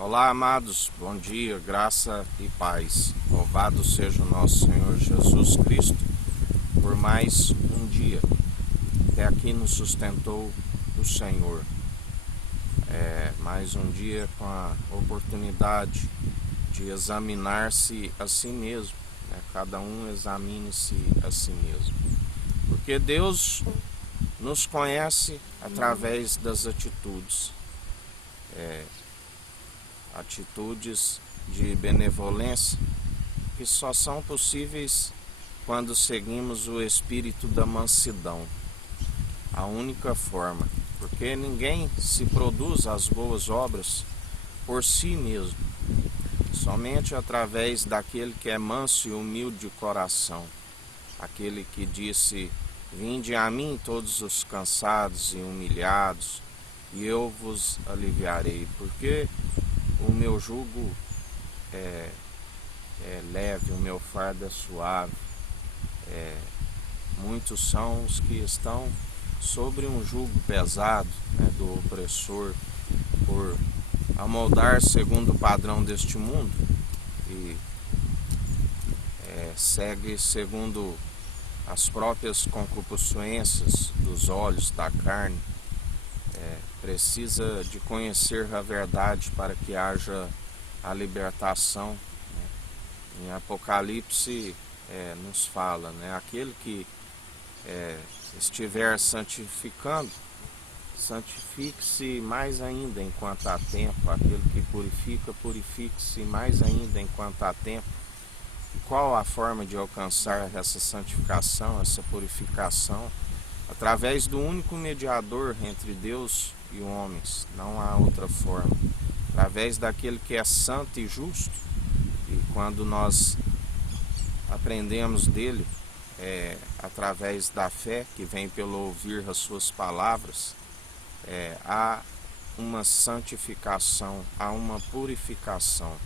Olá, amados, bom dia, graça e paz. Louvado seja o nosso Senhor Jesus Cristo por mais um dia. Até aqui nos sustentou o Senhor. Mais um dia com a oportunidade de examinar-se a si mesmo. Cada um examine-se a si mesmo. Porque Deus nos conhece através das atitudes. Atitudes de benevolência que só são possíveis quando seguimos o espírito da mansidão. A única forma, porque ninguém se produz as boas obras por si mesmo, somente através daquele que é manso e humilde de coração, aquele que disse: vinde a mim todos os cansados e humilhados, e eu vos aliviarei, porque o meu jugo é leve, o meu fardo é suave. Muitos são os que estão sobre um jugo pesado, do opressor, por amoldar segundo o padrão deste mundo e segue segundo as próprias concupiscências dos olhos, da carne. Precisa de conhecer a verdade para que haja a libertação. Em Apocalipse nos fala, aquele que estiver santificando, santifique-se mais ainda enquanto há tempo. Aquele que purifica, purifique-se mais ainda enquanto há tempo. E qual a forma de alcançar essa santificação, essa purificação? Através do único mediador entre Deus e homens, não há outra forma. Através daquele que é santo e justo, e quando nós aprendemos dele, através da fé que vem pelo ouvir as suas palavras, há uma santificação, há uma purificação.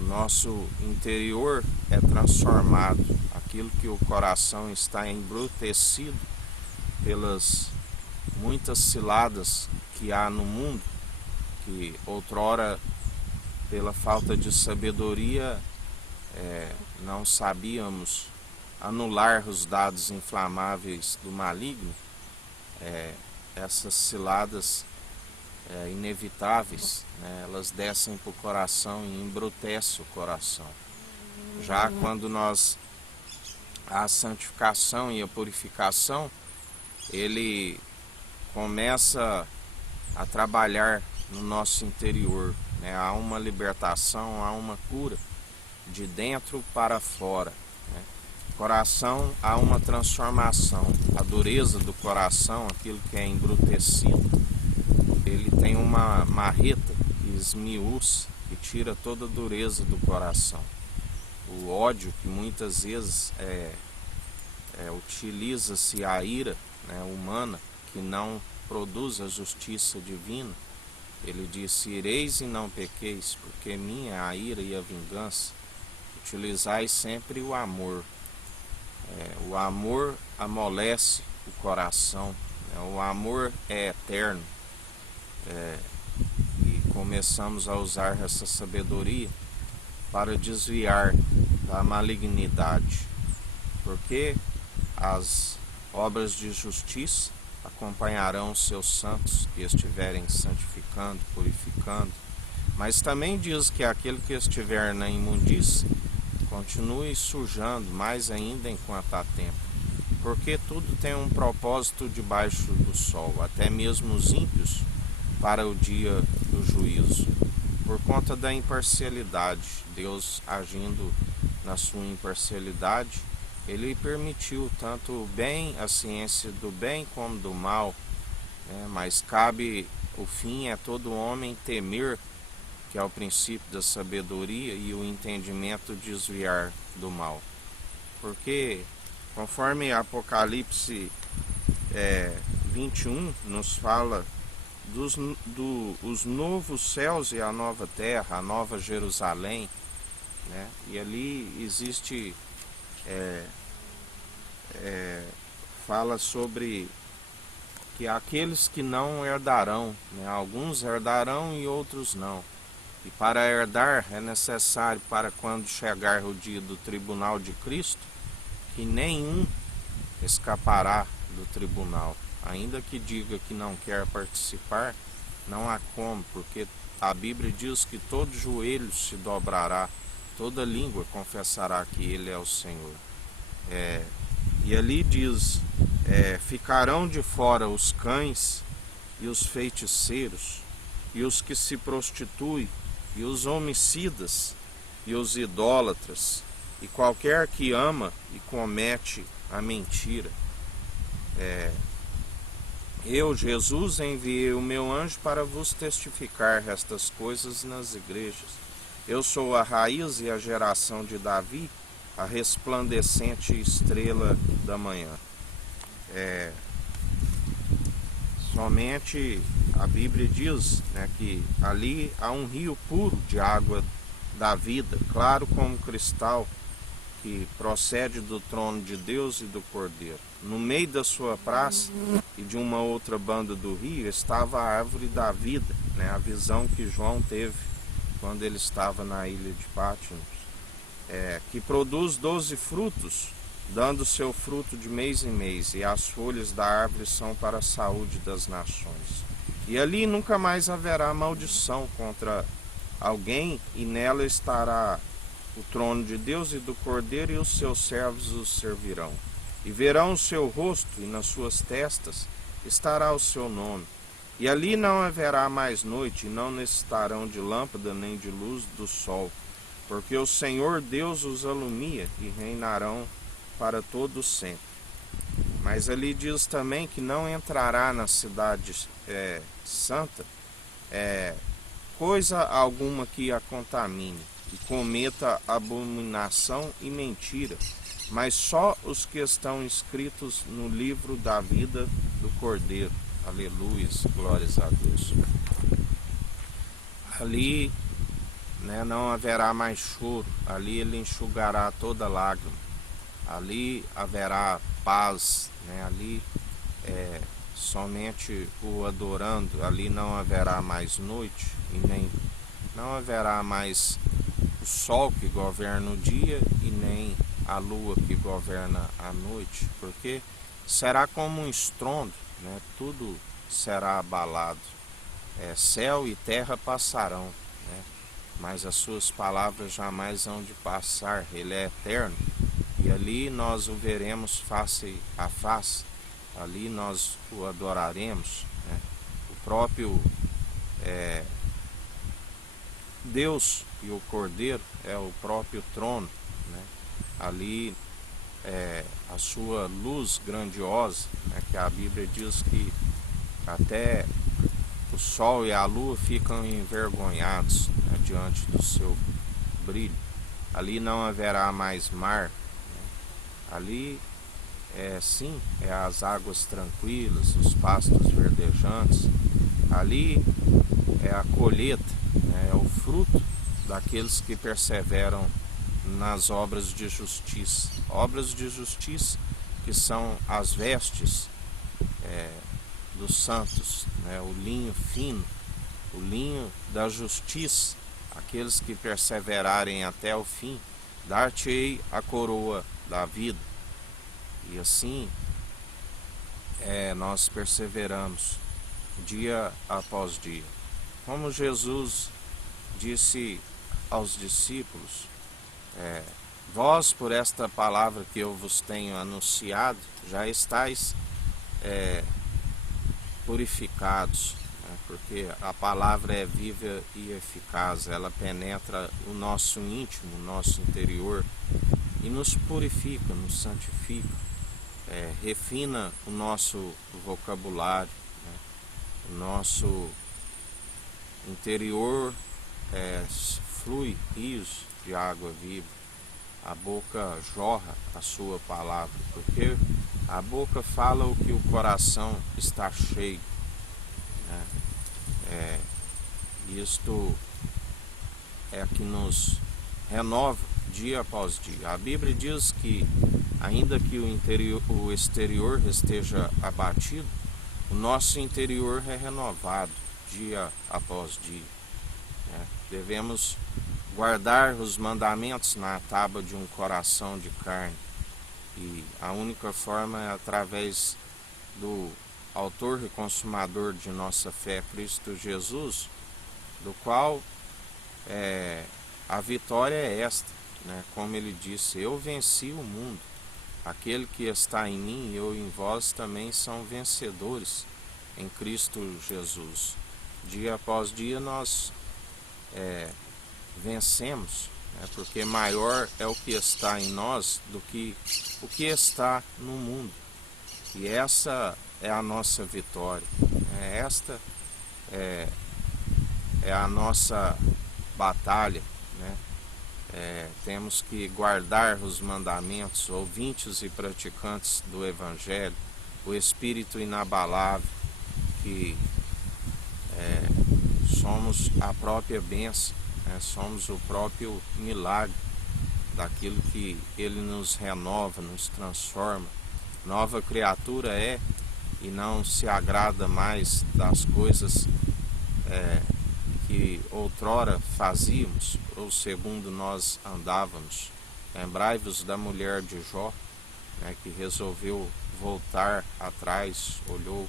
Nosso interior é transformado, aquilo que o coração está embrutecido pelas muitas ciladas que há no mundo, que outrora, pela falta de sabedoria, não sabíamos anular os dados inflamáveis do maligno. Essas ciladas inevitáveis, elas descem para o coração e embrutecem o coração. Já quando a santificação e a purificação, ele começa a trabalhar no nosso interior, há uma libertação, há uma cura de dentro para fora. Coração, há uma transformação. A dureza do coração, aquilo que é embrutecido, ele tem uma marreta que esmiuça, que tira toda a dureza do coração. O ódio, que muitas vezes utiliza-se a ira humana, que não produz a justiça divina. Ele disse: ireis e não pequeis, porque minha é a ira e a vingança. Utilizai sempre o amor. O amor amolece o coração, o amor é eterno. E começamos a usar essa sabedoria para desviar da malignidade, porque as obras de justiça acompanharão os seus santos que estiverem santificando, purificando. Mas também diz que aquele que estiver na imundícia continue sujando mais ainda enquanto há tempo, porque tudo tem um propósito debaixo do sol, até mesmo os ímpios, para o dia do juízo. Por conta da imparcialidade, Deus agindo na sua imparcialidade, ele permitiu tanto o bem, a ciência do bem como do mal, mas cabe, o fim é todo homem temer, que é o princípio da sabedoria, e o entendimento desviar do mal. Porque, conforme Apocalipse 21 nos fala os novos céus e a nova terra, a nova Jerusalém, e ali existe, fala sobre que aqueles que não herdarão, né? Alguns herdarão e outros não. E para herdar é necessário, para quando chegar o dia do tribunal de Cristo, que nenhum escapará do tribunal. Ainda que diga que não quer participar, não há como, porque a Bíblia diz que todo joelho se dobrará, toda língua confessará que Ele é o Senhor. E ali diz, ficarão de fora os cães e os feiticeiros, e os que se prostituem, e os homicidas, e os idólatras, e qualquer que ama e comete a mentira. Eu, Jesus, enviei o meu anjo para vos testificar estas coisas nas igrejas. Eu sou a raiz e a geração de Davi, a resplandecente estrela da manhã. Somente a Bíblia diz, né, que ali há um rio puro de água da vida, claro como cristal, que procede do trono de Deus e do Cordeiro. No meio da sua praça e de uma outra banda do rio estava a árvore da vida, né, a visão que João teve quando ele estava na ilha de Patmos, que produz 12 frutos, dando seu fruto de mês em mês, e as folhas da árvore são para a saúde das nações. E ali nunca mais haverá maldição contra alguém, e nela estará o trono de Deus e do Cordeiro, e os seus servos os servirão. E verão o seu rosto, e nas suas testas estará o seu nome. E ali não haverá mais noite, e não necessitarão de lâmpada nem de luz do sol, porque o Senhor Deus os alumia, e reinarão para todo sempre. Mas ali diz também que não entrará na cidade santa coisa alguma que a contamine, e cometa abominação e mentira, mas só os que estão inscritos no livro da vida do Cordeiro. Aleluia, glórias a Deus. Ali, né, não haverá mais choro, ali Ele enxugará toda lágrima, ali haverá paz, né, ali somente o adorando, ali não haverá mais noite, e nem não haverá mais o sol que governa o dia e nem a lua que governa a noite, porque será como um estrondo, né? Tudo será abalado. Céu e terra passarão, né? Mas as suas palavras jamais hão de passar. Ele é eterno, e ali nós o veremos face a face, ali nós o adoraremos, né? O próprio Deus e o Cordeiro é o próprio trono, né? Ali a sua luz grandiosa, né? Que a Bíblia diz que até o sol e a lua ficam envergonhados, né, diante do seu brilho. Ali não haverá mais mar, né? Ali sim, as águas tranquilas, os pastos verdejantes. Ali é a colheita, né, é o fruto daqueles que perseveram nas obras de justiça. Obras de justiça que são as vestes dos santos, né, o linho fino, o linho da justiça. Aqueles que perseverarem até o fim, dar-te-ei a coroa da vida. E assim nós perseveramos dia após dia. Como Jesus disse aos discípulos, vós, por esta palavra que eu vos tenho anunciado, já estáis purificados, né? Porque a palavra é viva e eficaz, ela penetra o nosso íntimo, o nosso interior, e nos purifica, nos santifica, refina o nosso vocabulário, né? O nosso interior flui rios de água viva, a boca jorra a sua palavra, porque a boca fala o que o coração está cheio, né? Isto é que nos renova dia após dia. A Bíblia diz que ainda que o exterior esteja abatido, o nosso interior é renovado dia após dia, né? Devemos guardar os mandamentos na tábua de um coração de carne, e a única forma é através do autor e consumador de nossa fé, Cristo Jesus, do qual a vitória é esta, né? Como ele disse: eu venci o mundo, aquele que está em mim e eu em vós também são vencedores em Cristo Jesus. Dia após dia nós vencemos, né? Porque maior é o que está em nós do que o que está no mundo. E essa é a nossa vitória, né? Esta é a nossa batalha, né? Temos que guardar os mandamentos, ouvintes e praticantes do Evangelho, o Espírito inabalável, que somos a própria bênção, né? Somos o próprio milagre daquilo que Ele nos renova, nos transforma. Nova criatura é, e não se agrada mais das coisas que outrora fazíamos, ou segundo nós andávamos. Lembrai-vos da mulher de Jó, né, que resolveu voltar atrás, olhou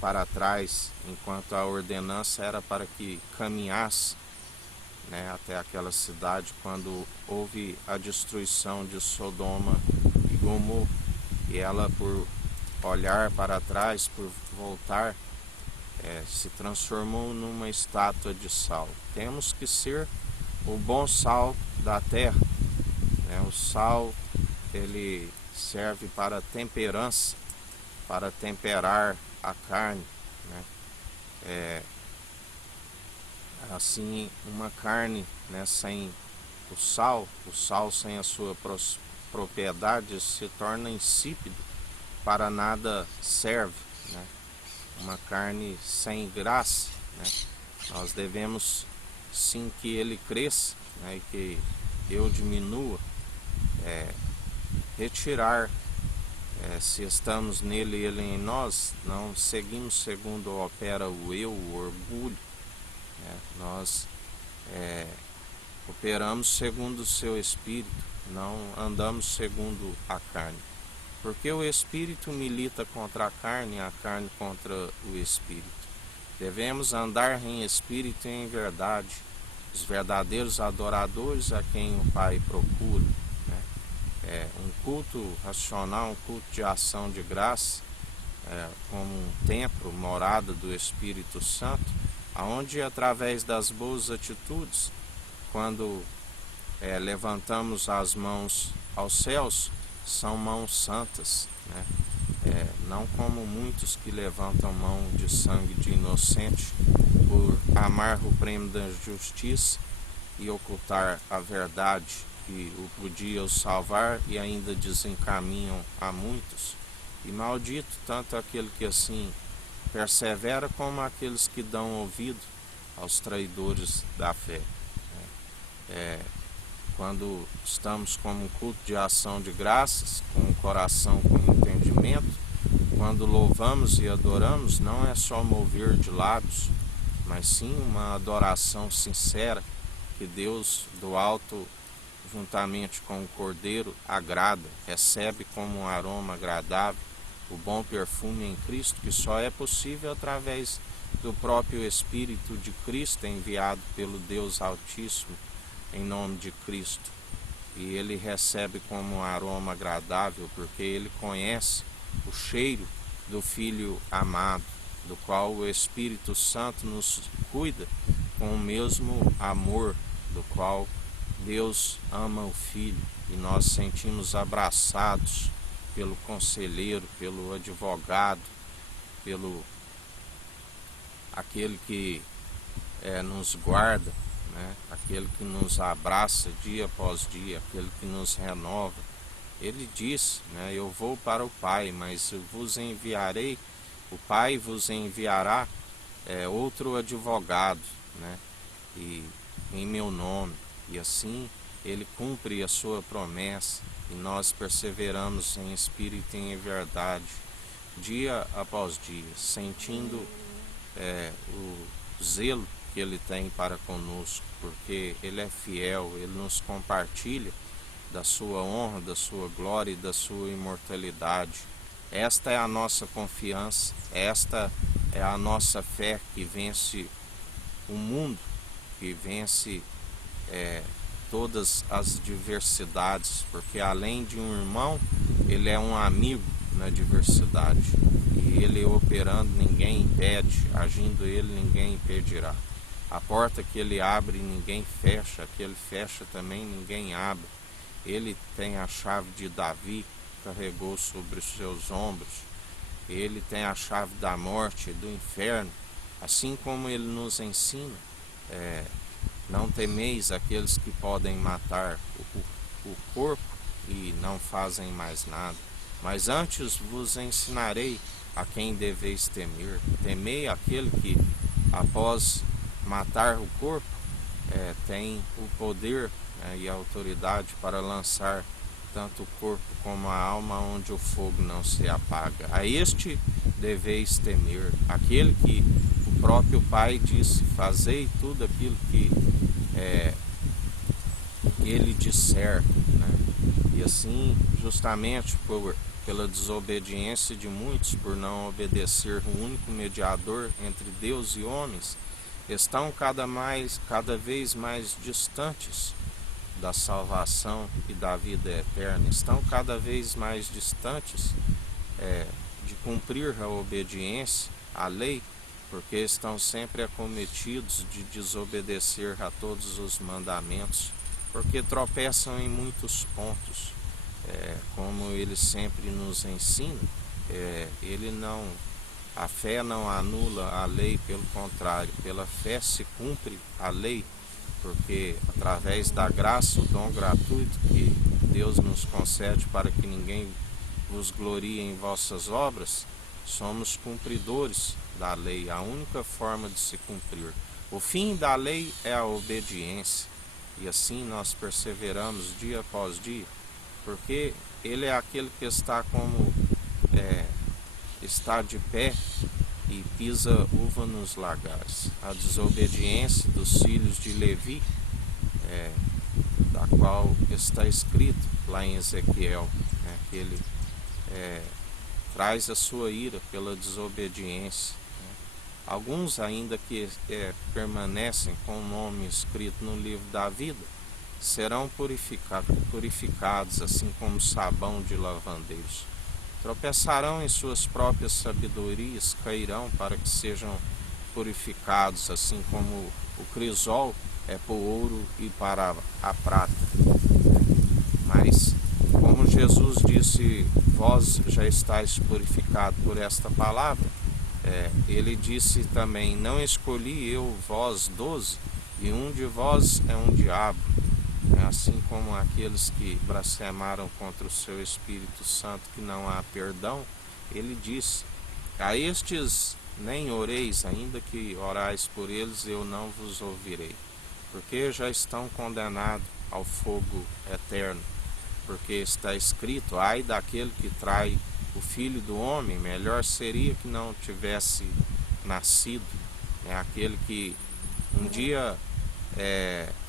para trás, enquanto a ordenança era para que caminhasse, né, até aquela cidade, quando houve a destruição de Sodoma e Gomorra, e ela, por olhar para trás, por voltar, se transformou numa estátua de sal. Temos que ser o bom sal da terra, né? O sal, ele serve para temperança, para temperar a carne, né? Assim, uma carne, né, sem o sal sem a sua propriedade se torna insípido, para nada serve, né? Uma carne sem graça, né? Nós devemos sim que ele cresça, né, e que eu diminua, retirar, se estamos nele e ele em nós, não seguimos segundo opera o eu, o orgulho, né? Nós operamos segundo o seu Espírito, não andamos segundo a carne. Porque o Espírito milita contra a carne contra o Espírito. Devemos andar em Espírito e em verdade, os verdadeiros adoradores a quem o Pai procura, né? Um culto racional, um culto de ação de graça, como um templo, morada do Espírito Santo, aonde através das boas atitudes, quando levantamos as mãos aos céus, são mãos santas, né? Não como muitos que levantam mão de sangue de inocente por amar o prêmio da justiça e ocultar a verdade que o podia os salvar, e ainda desencaminham a muitos. E maldito tanto aquele que assim persevera, como aqueles que dão ouvido aos traidores da fé. Quando estamos como um culto de ação de graças, com o coração com entendimento, quando louvamos e adoramos, não é só mover de lábios, mas sim uma adoração sincera, que Deus do alto, juntamente com o Cordeiro, agrada, recebe como um aroma agradável, o bom perfume em Cristo, que só é possível através do próprio Espírito de Cristo, enviado pelo Deus Altíssimo, em nome de Cristo. E ele recebe como um aroma agradável, porque ele conhece o cheiro do Filho amado, do qual o Espírito Santo nos cuida com o mesmo amor do qual Deus ama o Filho, e nós sentimos abraçados pelo conselheiro, pelo advogado, pelo aquele que nos guarda, né? Aquele que nos abraça dia após dia, aquele que nos renova. Ele diz, né, eu vou para o Pai, mas eu vos enviarei, o Pai vos enviará outro advogado, né, e em meu nome. E assim ele cumpre a sua promessa, e nós perseveramos em espírito e em verdade. dia após dia, sentindo o zelo que Ele tem para conosco, porque Ele é fiel, Ele nos compartilha da sua honra, da sua glória e da sua imortalidade. Esta é a nossa confiança, esta é a nossa fé que vence o mundo, que vence todas as diversidades, porque além de um irmão, ele é um amigo na diversidade. E ele operando, ninguém impede, agindo ele, ninguém impedirá. A porta que ele abre, ninguém fecha, que ele fecha também, ninguém abre. Ele tem a chave de Davi, carregou sobre os seus ombros. Ele tem a chave da morte e do inferno, assim como ele nos ensina. Não temeis aqueles que podem matar o corpo e não fazem mais nada, mas antes vos ensinarei a quem deveis temer. Temei aquele que, após matar o corpo, tem o poder e a autoridade para lançar tanto o corpo como a alma onde o fogo não se apaga. A este deveis temer, aquele que o próprio Pai disse: fazei tudo aquilo que ele disser, né? E assim, justamente pela desobediência de muitos, por não obedecer o único mediador entre Deus e homens, estão cada vez mais distantes da salvação e da vida eterna, estão cada vez mais distantes de cumprir a obediência à lei, porque estão sempre acometidos de desobedecer a todos os mandamentos, porque tropeçam em muitos pontos. Como ele sempre nos ensina, a fé não anula a lei, pelo contrário, pela fé se cumpre a lei, porque através da graça, o dom gratuito que Deus nos concede para que ninguém vos glorie em vossas obras, somos cumpridores da lei, a única forma de se cumprir. O fim da lei é a obediência, e assim nós perseveramos dia após dia, porque ele é aquele que está está de pé e pisa uva nos lagares. A desobediência dos filhos de Levi, da qual está escrito lá em Ezequiel, que ele traz a sua ira pela desobediência. Alguns ainda que permanecem com o nome escrito no livro da vida serão purificados, assim como sabão de lavandeiros. Tropeçarão em suas próprias sabedorias, cairão para que sejam purificados, assim como o crisol é para o ouro e para a prata. Mas, como Jesus disse, vós já estáis purificados por esta palavra, ele disse também: não escolhi eu vós 12, e um de vós é um diabo. Assim como aqueles que blasfemaram contra o seu Espírito Santo, que não há perdão, ele disse: a estes nem oreis, ainda que orais por eles, eu não vos ouvirei, porque já estão condenados ao fogo eterno. Porque está escrito: ai daquele que trai o Filho do Homem, melhor seria que não tivesse nascido. Aquele que um dia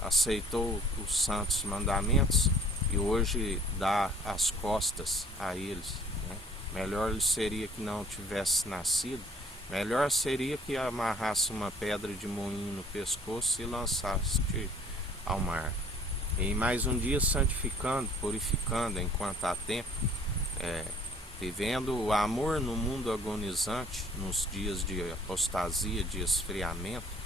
aceitou os santos mandamentos e hoje dá as costas a eles. Melhor lhe seria que não tivesse nascido, melhor seria que amarrasse uma pedra de moinho no pescoço e lançasse ao mar. E mais um dia santificando, purificando enquanto há tempo, vivendo o amor no mundo agonizante, nos dias de apostasia, de esfriamento,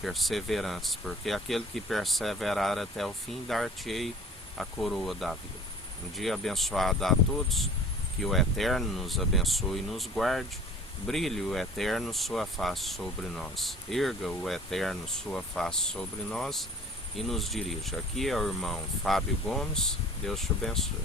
perseverantes, porque aquele que perseverar até o fim, dar-te-ei a coroa da vida. Um dia abençoado a todos, que o Eterno nos abençoe e nos guarde, brilhe o Eterno sua face sobre nós, erga o Eterno sua face sobre nós e nos dirija. Aqui é o irmão Fábio Gomes, Deus te abençoe.